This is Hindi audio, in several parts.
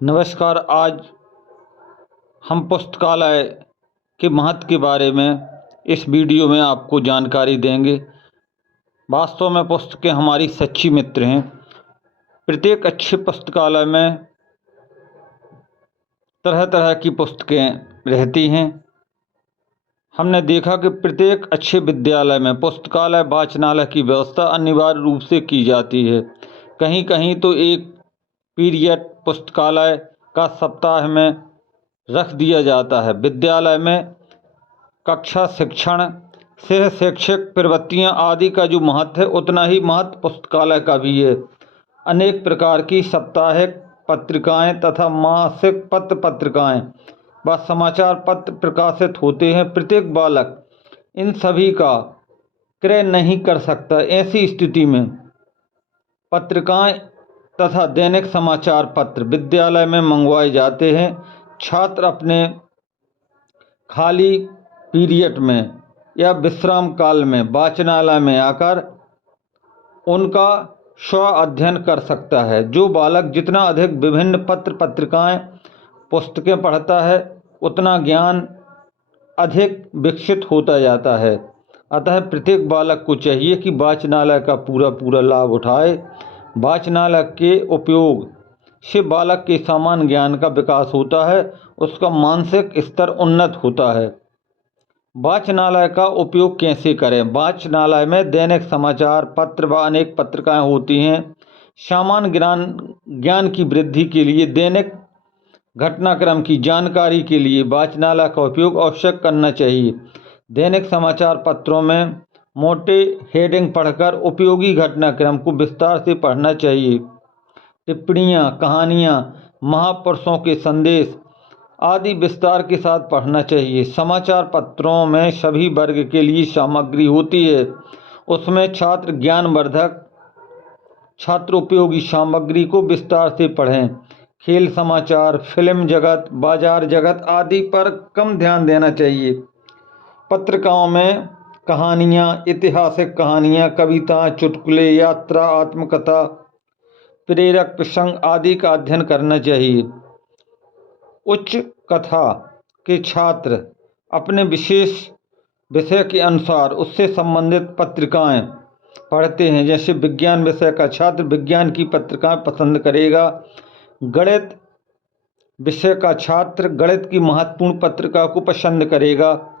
नमस्कार। आज हम पुस्तकालय के महत्व के बारे में इस वीडियो में आपको जानकारी देंगे। वास्तव में पुस्तकें हमारी सच्ची मित्र हैं। प्रत्येक अच्छे पुस्तकालय में तरह तरह की पुस्तकें रहती हैं। हमने देखा कि प्रत्येक अच्छे विद्यालय में पुस्तकालय वाचनालय की व्यवस्था अनिवार्य रूप से की जाती है। कहीं कहीं तो एक पीरियड पुस्तकालय का सप्ताह में रख दिया जाता है। विद्यालय में कक्षा शिक्षण से शैक्षिक प्रवृत्तियाँ आदि का जो महत्व है, उतना ही महत्व पुस्तकालय का भी है। अनेक प्रकार की साप्ताहिक पत्रिकाएं तथा मासिक पत्र पत्रिकाएं व समाचार पत्र प्रकाशित होते हैं। प्रत्येक बालक इन सभी का क्रय नहीं कर सकता। ऐसी स्थिति में पत्रिकाएं तथा दैनिक समाचार पत्र विद्यालय में मंगवाए जाते हैं। छात्र अपने खाली पीरियड में या विश्राम काल में वाचनालय में आकर उनका स्व अध्ययन कर सकता है। जो बालक जितना अधिक विभिन्न पत्र पत्रिकाएं पुस्तकें पढ़ता है, उतना ज्ञान अधिक विकसित होता जाता है। अतः प्रत्येक बालक को चाहिए कि वाचनालय का पूरा लाभ उठाए। वाचनालय के उपयोग से बालक के सामान्य ज्ञान का विकास होता है, उसका मानसिक स्तर उन्नत होता है। वाचनालय का उपयोग कैसे करें? वाचनालय में दैनिक समाचार पत्र व अनेक पत्रिकाएं होती हैं। सामान्य ज्ञान की वृद्धि के लिए, दैनिक घटनाक्रम की जानकारी के लिए वाचनालय का उपयोग अवश्य करना चाहिए। दैनिक समाचार पत्रों में मोटे हेडिंग पढ़कर उपयोगी घटनाक्रम को विस्तार से पढ़ना चाहिए। टिप्पणियाँ, कहानियाँ, महापुरुषों के संदेश आदि विस्तार के साथ पढ़ना चाहिए। समाचार पत्रों में सभी वर्ग के लिए सामग्री होती है। उसमें छात्र ज्ञानवर्धक, छात्र उपयोगी सामग्री को विस्तार से पढ़ें। खेल समाचार, फिल्म जगत, बाजार जगत आदि पर कम ध्यान देना चाहिए। पत्रिकाओं में कहानियाँ, ऐतिहासिक कहानियाँ, कविताएं, चुटकुले, यात्रा, आत्मकथा, प्रेरक प्रसंग आदि का अध्ययन करना चाहिए। उच्च कक्षा के छात्र अपने विशेष विषय के अनुसार उससे संबंधित पत्रिकाएं पढ़ते हैं। जैसे विज्ञान विषय का छात्र विज्ञान की पत्रिकाएं पसंद करेगा। गणित विषय का छात्र गणित की महत्वपूर्ण पत्रिका को पसंद करेगा।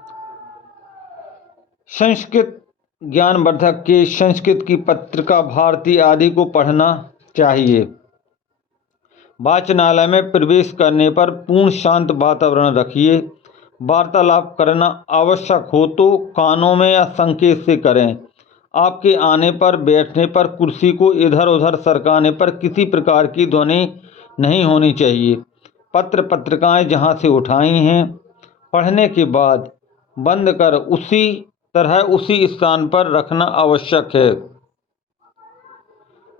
संस्कृत ज्ञानवर्धक के संस्कृत की पत्रिका भारती आदि को पढ़ना चाहिए। वाचनालय में प्रवेश करने पर पूर्ण शांत वातावरण रखिए। वार्तालाप करना आवश्यक हो तो कानों में या संकेत से करें। आपके आने पर, बैठने पर कुर्सी को इधर उधर सरकाने पर किसी प्रकार की ध्वनि नहीं होनी चाहिए। पत्र पत्रिकाएं जहां से उठाई हैं, पढ़ने के बाद बंद कर उसी तरह उसी स्थान पर रखना आवश्यक है।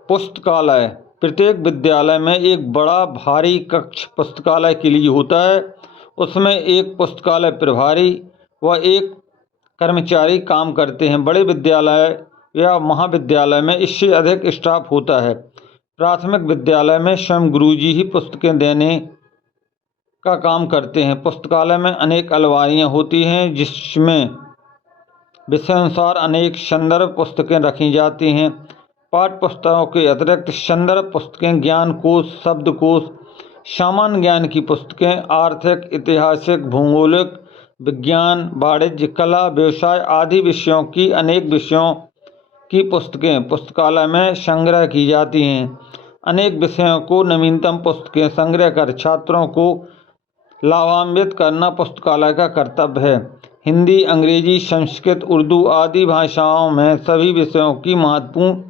पुस्तकालय प्रत्येक विद्यालय में एक बड़ा भारी कक्ष पुस्तकालय के लिए होता है। उसमें एक पुस्तकालय प्रभारी व एक कर्मचारी काम करते हैं। बड़े विद्यालय या महाविद्यालय में इससे अधिक स्टाफ होता है। प्राथमिक विद्यालय में स्वयं गुरुजी ही पुस्तकें देने का काम करते हैं। पुस्तकालय में अनेक अलमारियां होती हैं जिसमें विषयानुसार अनेक संदर्भ पुस्तकें रखी जाती हैं। पाठ्य पुस्तकों के अतिरिक्त संदर्भ पुस्तकें, ज्ञान कोश, शब्दकोश, सामान्य ज्ञान की पुस्तकें, आर्थिक, ऐतिहासिक, भौगोलिक, विज्ञान, वाणिज्य, कला, व्यवसाय आदि विषयों की अनेक विषयों की पुस्तकें पुस्तकालय में संग्रह की जाती हैं। अनेक विषयों को नवीनतम पुस्तकें संग्रह कर छात्रों को लाभान्वित करना पुस्तकालय का कर्तव्य है। हिंदी, अंग्रेजी, संस्कृत, उर्दू आदि भाषाओं में सभी विषयों की महत्वपूर्ण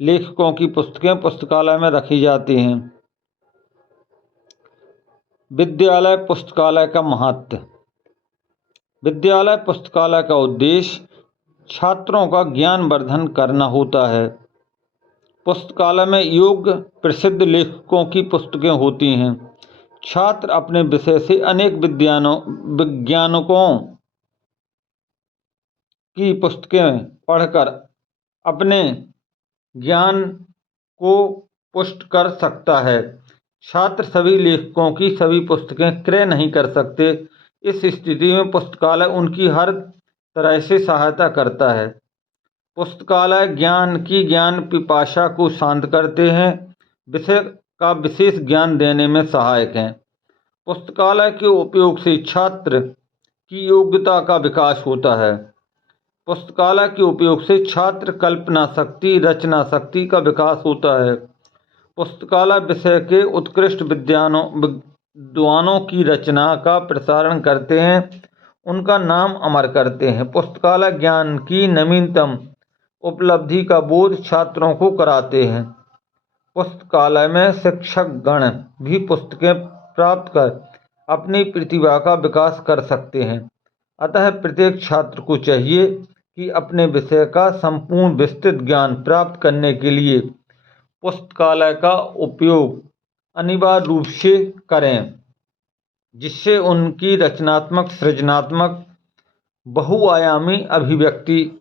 लेखकों की पुस्तकें पुस्तकालय में रखी जाती हैं। विद्यालय पुस्तकालय का महत्व। विद्यालय पुस्तकालय का उद्देश्य छात्रों का ज्ञानवर्धन करना होता है। पुस्तकालय में योग्य प्रसिद्ध लेखकों की पुस्तकें होती हैं। छात्र अपने विषय से अनेक वैज्ञानिकों की पुस्तकें पढ़कर अपने ज्ञान को पुष्ट कर सकता है। छात्र सभी लेखकों की सभी पुस्तकें क्रय नहीं कर सकते। इस स्थिति में पुस्तकालय उनकी हर तरह से सहायता करता है। पुस्तकालय ज्ञान पिपासा को शांत करते हैं, विषय का विशेष ज्ञान देने में सहायक हैं। पुस्तकालय के उपयोग से छात्र की योग्यता का विकास होता है। पुस्तकालय के उपयोग से छात्र कल्पना शक्ति, रचना शक्ति का विकास होता है। पुस्तकालय विषय के उत्कृष्ट विद्वानों की रचना का प्रसारण करते हैं, उनका नाम अमर करते हैं। पुस्तकालय ज्ञान की नवीनतम उपलब्धि का बोध छात्रों को कराते हैं। पुस्तकालय में शिक्षकगण भी पुस्तकें प्राप्त कर अपनी प्रतिभा का विकास कर सकते हैं। अतः प्रत्येक छात्र को चाहिए कि अपने विषय का संपूर्ण विस्तृत ज्ञान प्राप्त करने के लिए पुस्तकालय का उपयोग अनिवार्य रूप से करें, जिससे उनकी रचनात्मक, सृजनात्मक, बहुआयामी अभिव्यक्ति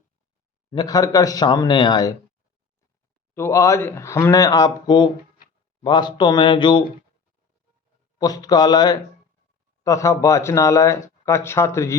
निखर कर सामने आए। तो आज हमने आपको वास्तव में जो पुस्तकालय तथा वाचनालय का छात्र जीवन